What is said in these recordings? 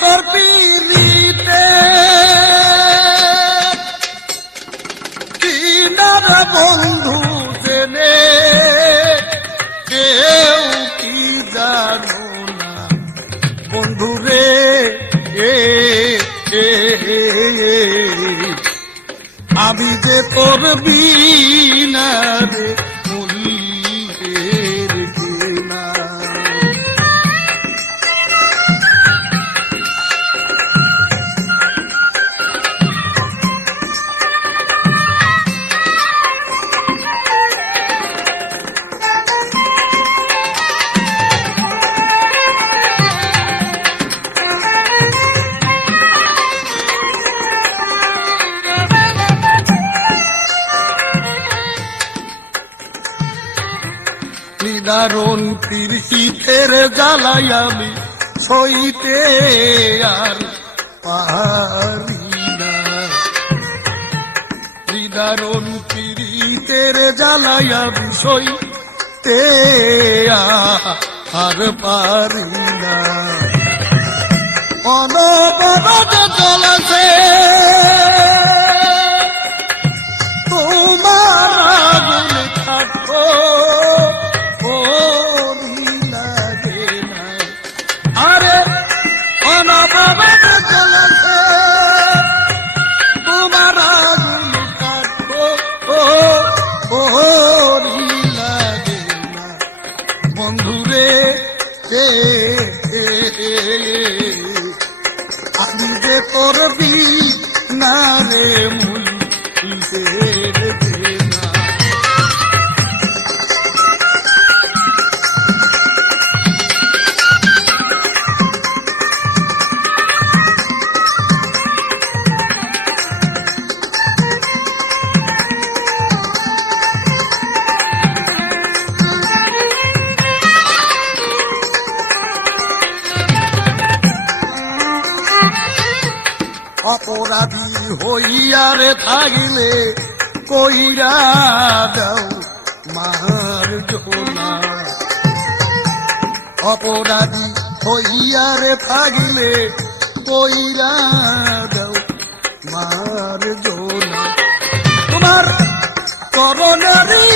তোর পিড়িতে। কিনার বন্ধু জেনে কেউ কি জানো না? বন্ধু রে আমি যে তোর বিনা রে নিদারুণ তীর জ্বালাই আমি, সইতে আর পারি না। নিদারুণ পীড়িতের জ্বালাই আমি, সইতে আর পারি না। অনবরত চলেছে আমি যে করবি না রে অপরাধী হইয়ারে থাকিলে কইরা দাও মার জোনা অপরাধী হইয়ারে থাকিলে কইরা দাও মার জোনা তোমার করণারি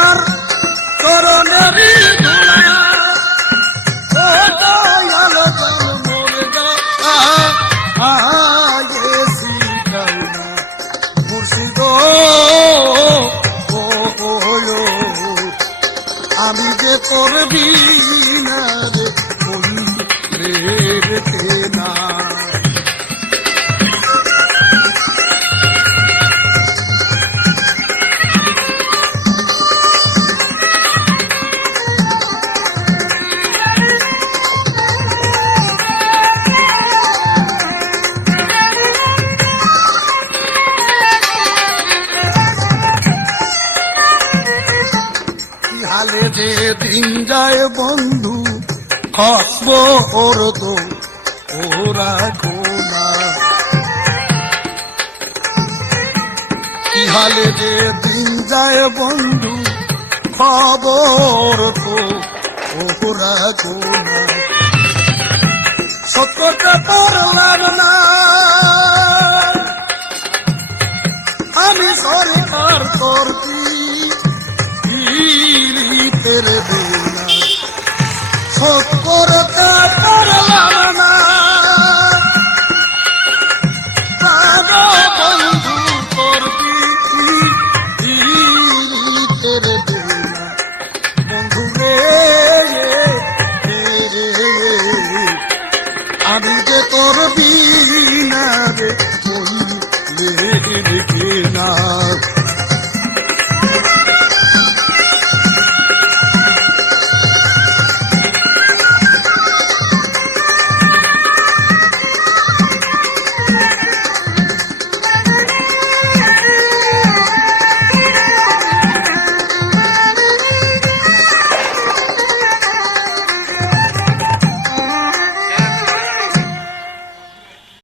ও চরণের আমি যে করবি না যে দিন যায় বন্ধু হসব ওর তো, ওরা গোনা কি হালে যে দিন যায় বন্ধু খবর তো, ওরা গোনা সত্যটা পারলাম না তেরে দেনা সত্তরটা পারলাম না। বন্ধু, করবি তেরে দেনা বন্ধু রে আমি যে করবি না রে বই রে না